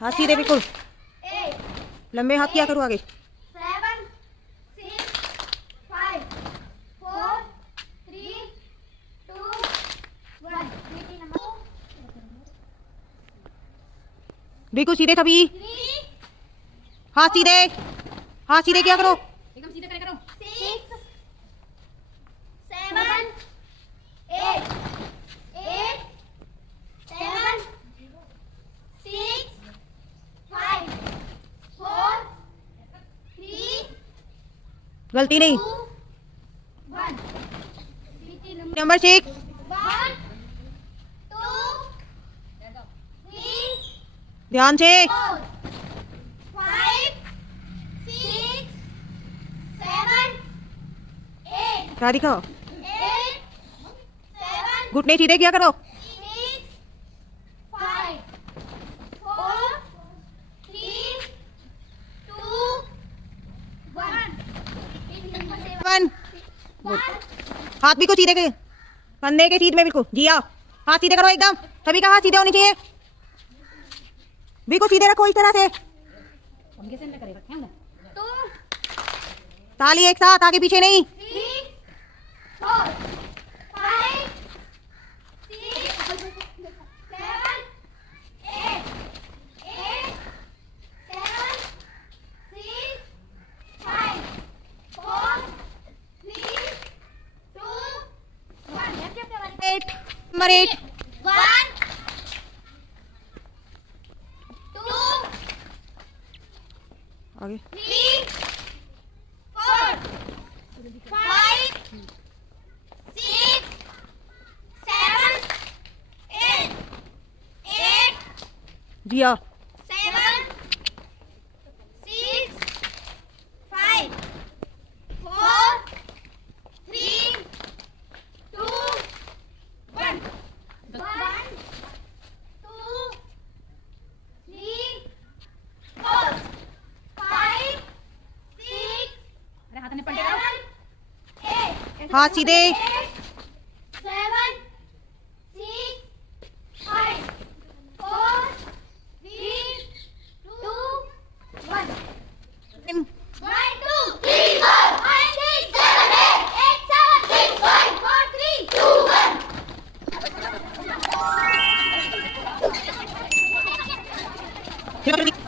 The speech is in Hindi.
हाथ सीधे बिल्कुल, लंबे हाथ किया करो आगे। 7 6 5 4 3 2 1 बिल्कुल सीधे कभी, हाथ सीधे, हाथ सीधे क्या करो, एकदम सीधे करे करो। 6 7 8 8 7 6 5 4 3 गलती नहीं। 2 1 नंबर 6, 1 2 3 ध्यान से। 4 5 6 7 8 राधिका 8 7 घुटने सीधे क्या करो। 6 5 4 3 2 1 7 हाथ बिल्कुल सीधे के, कंधे के सीध में बिल्कुल जी हाँ, हाथ सीधे करो एकदम, सभी का हाथ सीधे होने चाहिए, बिल्कुल सीधे रखो इस तरह से। पंगे से न करे रखें हम। 2 ताली एक साथ, आगे पीछे नहीं। 3 4 5 6 7 8 8 7 6 5 4 3 2 1 नंबर 8 1 2 आगे 3 4 5 6 7 8 8 जी हाँ, 7 6 5 4 3 2 1 1 2 3 4 5 6 अरे हाथ ने पलटे करो। 7 8 हाथ सीधे। 7 6 5 4 3 2 1 1 2 3 4 5 6 7 8 8 7 6 5 4 3 2 1 चलो